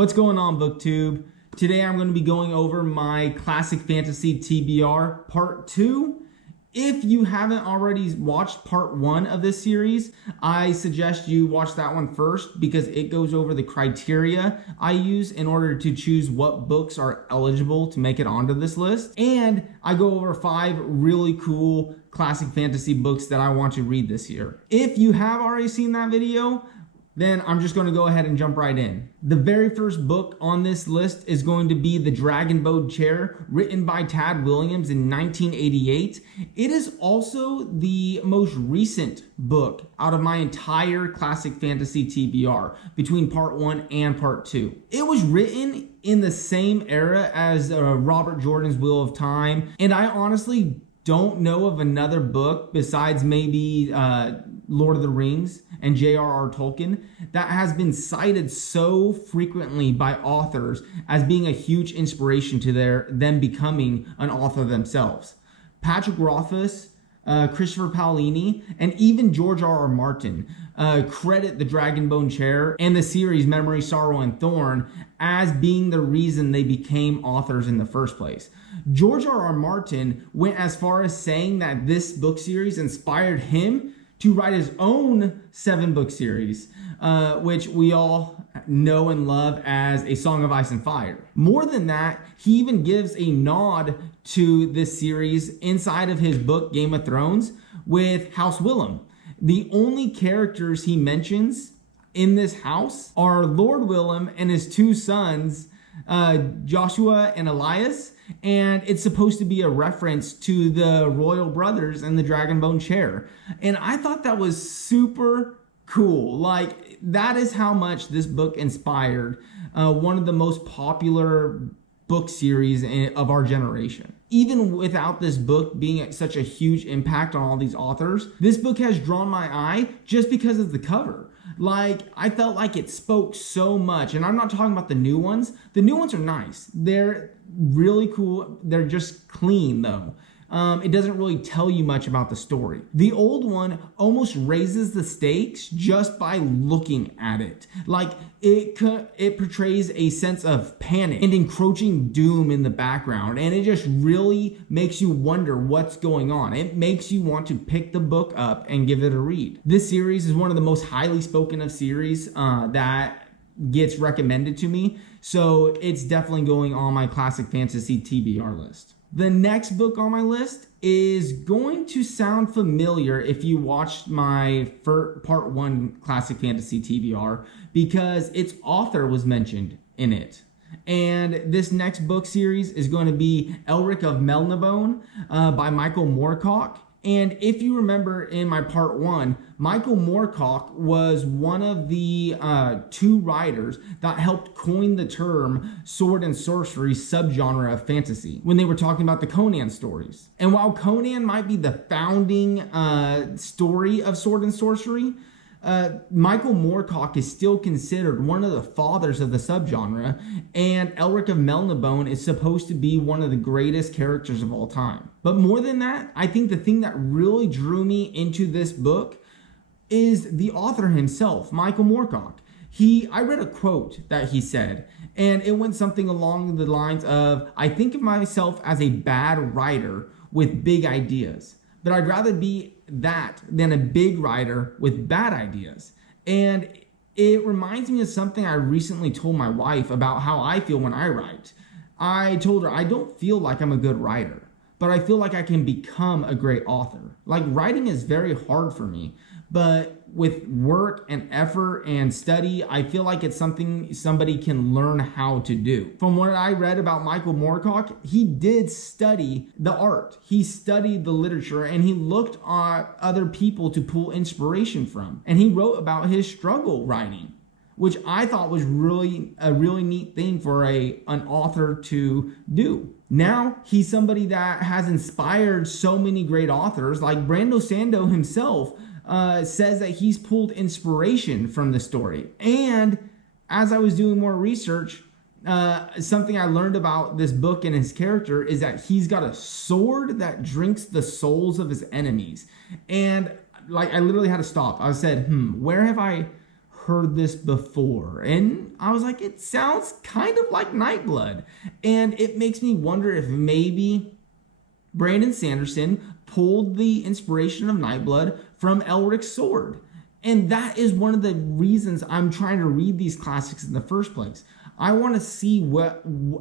What's going on, BookTube? Today I'm going to be going over my Classic Fantasy TBR Part 2. If you haven't already watched Part 1 of this series, I suggest you watch that one first because it goes over the criteria I use in order to choose what books are eligible to make it onto this list. And I go over 5 really cool classic fantasy books that I want to read this year. If you have already seen that video, then I'm just going to go ahead and jump right in. The very first book on this list is going to be The Dragonbone Chair, written by Tad Williams in 1988. It is also the most recent book out of my entire Classic Fantasy TBR, between Part 1 and Part 2. It was written in the same era as Robert Jordan's Wheel of Time, and I honestly don't know of another book besides maybe Lord of the Rings and J.R.R. Tolkien that has been cited so frequently by authors as being a huge inspiration to them becoming an author themselves. Patrick Rothfuss, Christopher Paolini, and even George R.R. Martin credit The Dragonbone Chair and the series Memory, Sorrow, and Thorn as being the reason they became authors in the first place. George R.R. Martin went as far as saying that this book series inspired him to write his own 7-book series, which we all know and love as A Song of Ice and Fire. More than that, he even gives a nod to this series inside of his book Game of Thrones with House Willem. The only characters he mentions in this house are Lord Willem and his 2 sons, Joshua and Elias, and it's supposed to be a reference to the royal brothers and the Dragonbone Chair. And I thought that was super cool. Like, that is how much this book inspired one of the most popular book series of our generation. Even without this book being such a huge impact on all these authors, this book has drawn my eye just because of the cover. Like, I felt like it spoke so much, and I'm not talking about the new ones. The new ones are nice. They're really cool. They're just clean, though. It doesn't really tell you much about the story. The old one almost raises the stakes just by looking at it. Like, it portrays a sense of panic and encroaching doom in the background, and it just really makes you wonder what's going on. It makes you want to pick the book up and give it a read. This series is one of the most highly spoken of series that gets recommended to me, so it's definitely going on my Classic Fantasy TBR list. The next book on my list is going to sound familiar if you watched my Part 1 Classic Fantasy TBR, because its author was mentioned in it. And this next book series is going to be Elric of Melnabon by Michael Moorcock. And if you remember in my Part 1, Michael Moorcock was one of the 2 writers that helped coin the term sword and sorcery subgenre of fantasy when they were talking about the Conan stories. And while Conan might be the founding story of sword and sorcery, Michael Moorcock is still considered one of the fathers of the subgenre, and Elric of Melnabon is supposed to be one of the greatest characters of all time. But more than that, I think the thing that really drew me into this book is the author himself, Michael Moorcock. I read a quote that he said, and it went something along the lines of, "I think of myself as a bad writer with big ideas, but I'd rather be that than a big writer with bad ideas." And it reminds me of something I recently told my wife about how I feel when I write. I told her I don't feel like I'm a good writer, but I feel like I can become a great author. Like, writing is very hard for me, but with work and effort and study, I feel like it's something somebody can learn how to do. From what I read about Michael Moorcock, he did study the art. He studied the literature, and he looked at other people to pull inspiration from. And he wrote about his struggle writing, which I thought was really a really neat thing for an author to do. Now he's somebody that has inspired so many great authors, like Brando Sando himself says that he's pulled inspiration from the story. And as I was doing more research, something I learned about this book and his character is that he's got a sword that drinks the souls of his enemies. And like, I literally had to stop. I said, where have I heard this before. And I was like, it sounds kind of like Nightblood. And it makes me wonder if maybe Brandon Sanderson pulled the inspiration of Nightblood from Elric's sword. And that is one of the reasons I'm trying to read these classics in the first place. I want to see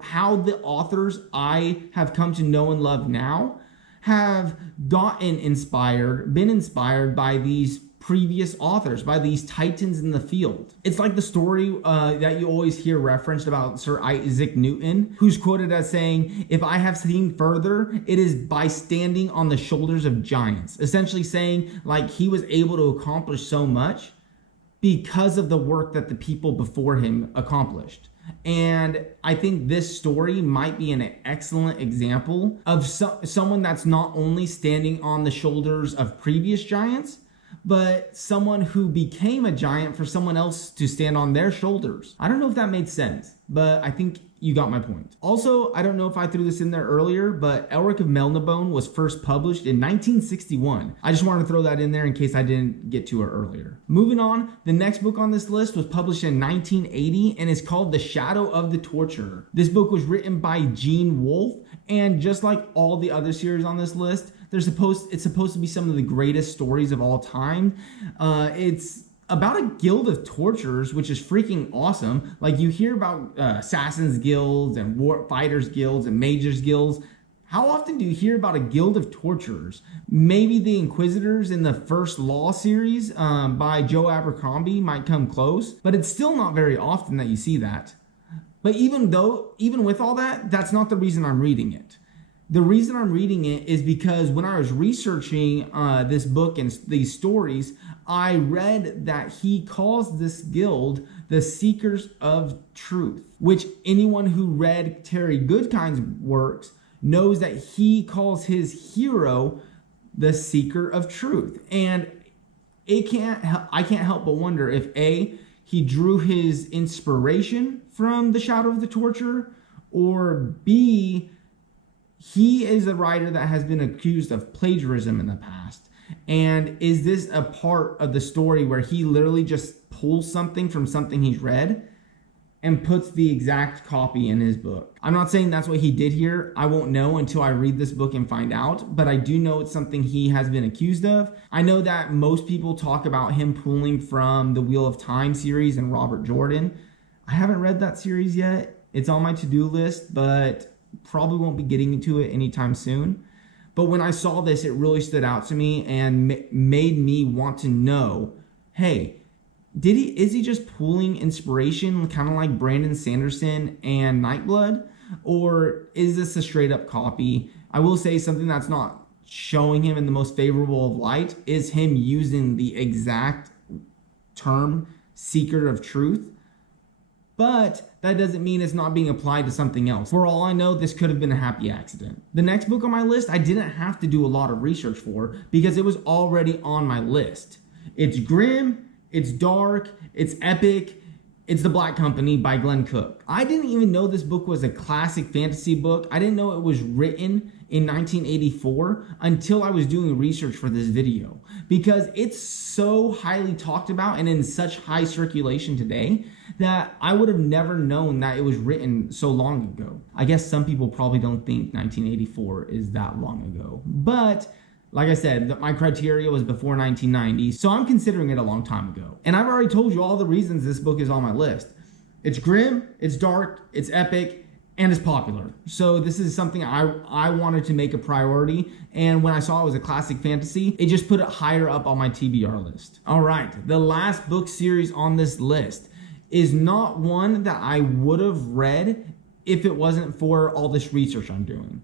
how the authors I have come to know and love now have been inspired by these previous authors, by these titans in the field. It's like the story that you always hear referenced about Sir Isaac Newton, who's quoted as saying, "If I have seen further, it is by standing on the shoulders of giants." Essentially saying like he was able to accomplish so much because of the work that the people before him accomplished. And I think this story might be an excellent example of someone that's not only standing on the shoulders of previous giants, but someone who became a giant for someone else to stand on their shoulders. I don't know if that made sense, but I think you got my point. Also, I don't know if I threw this in there earlier, but Elric of Melnabon was first published in 1961. I just wanted to throw that in there in case I didn't get to it earlier. Moving on, the next book on this list was published in 1980 and is called The Shadow of the Torturer. This book was written by Gene Wolfe, and just like all the other series on this list, it's supposed to be some of the greatest stories of all time. It's about a guild of torturers, which is freaking awesome. Like you hear about assassins guilds and war fighters guilds and mages guilds. How often do you hear about a guild of torturers? Maybe the Inquisitors in the first Law series by Joe Abercrombie might come close, but it's still not very often that you see that. But even with all that, that's not the reason I'm reading it. The reason I'm reading it is because when I was researching this book and these stories, I read that he calls this guild the Seekers of Truth, which anyone who read Terry Goodkind's works knows that he calls his hero the Seeker of Truth. And I can't help but wonder if A, he drew his inspiration from The Shadow of the Torturer, or B, he is a writer that has been accused of plagiarism in the past. And is this a part of the story where he literally just pulls something from something he's read and puts the exact copy in his book? I'm not saying that's what he did here. I won't know until I read this book and find out, but I do know it's something he has been accused of. I know that most people talk about him pulling from the Wheel of Time series and Robert Jordan. I haven't read that series yet. It's on my to-do list, but probably won't be getting into it anytime soon. But when I saw this, it really stood out to me and made me want to know, hey, is he just pulling inspiration kind of like Brandon Sanderson and Nightblood? Or is this a straight up copy? I will say something that's not showing him in the most favorable of light is him using the exact term Seeker of Truth. But that doesn't mean it's not being applied to something else. For all I know, this could have been a happy accident. The next book on my list, I didn't have to do a lot of research for because it was already on my list. It's grim, it's dark, it's epic, it's The Black Company by Glenn Cook. I didn't even know this book was a classic fantasy book. I didn't know it was written in 1984 until I was doing research for this video, because it's so highly talked about and in such high circulation today that I would have never known that it was written so long ago. I guess some people probably don't think 1984 is that long ago, but like I said, my criteria was before 1990, so I'm considering it a long time ago. And I've already told you all the reasons this book is on my list. It's grim, it's dark, it's epic, and it's popular. So this is something I wanted to make a priority, and when I saw it was a classic fantasy, it just put it higher up on my TBR list. All right, the last book series on this list is not one that I would have read if it wasn't for all this research I'm doing.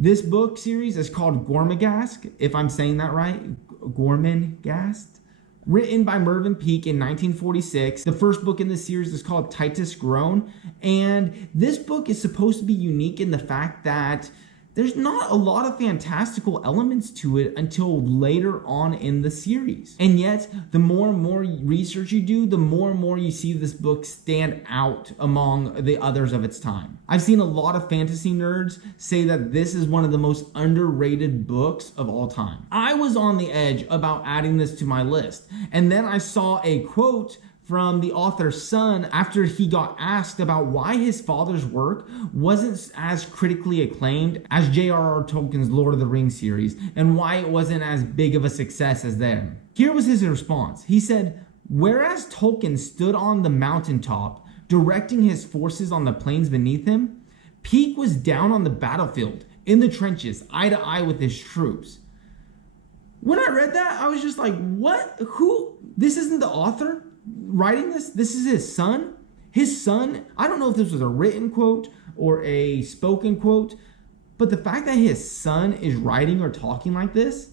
This book series is called Gormagast, if I'm saying that right, Gormagast. Written by Mervyn Peake in 1946. The first book in this series is called Titus Grown, and this book is supposed to be unique in the fact that there's not a lot of fantastical elements to it until later on in the series. And yet, the more and more research you do, the more and more you see this book stand out among the others of its time. I've seen a lot of fantasy nerds say that this is one of the most underrated books of all time. I was on the edge about adding this to my list, and then I saw a quote from the author's son after he got asked about why his father's work wasn't as critically acclaimed as J.R.R. Tolkien's Lord of the Rings series and why it wasn't as big of a success as them. Here was his response. He said, "Whereas Tolkien stood on the mountaintop directing his forces on the plains beneath him, Peake was down on the battlefield, in the trenches, eye to eye with his troops." When I read that, I was just like, what? Who? This isn't the author writing this? This is his son? His son, I don't know if this was a written quote or a spoken quote, but the fact that his son is writing or talking like this,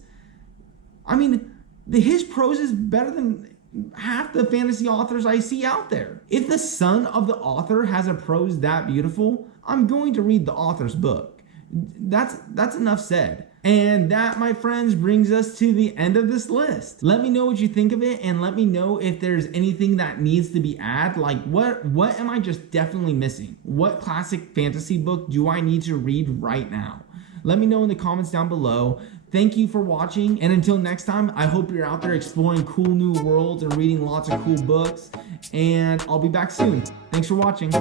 I mean, his prose is better than half the fantasy authors I see out there. If the son of the author has a prose that beautiful, I'm going to read the author's book. That's enough said. And that, my friends, brings us to the end of this list. Let me know what you think of it, and let me know if there's anything that needs to be added. Like, what am I just definitely missing? What classic fantasy book do I need to read right now? Let me know in the comments down below. Thank you for watching, and until next time, I hope you're out there exploring cool new worlds and reading lots of cool books, and I'll be back soon. Thanks for watching.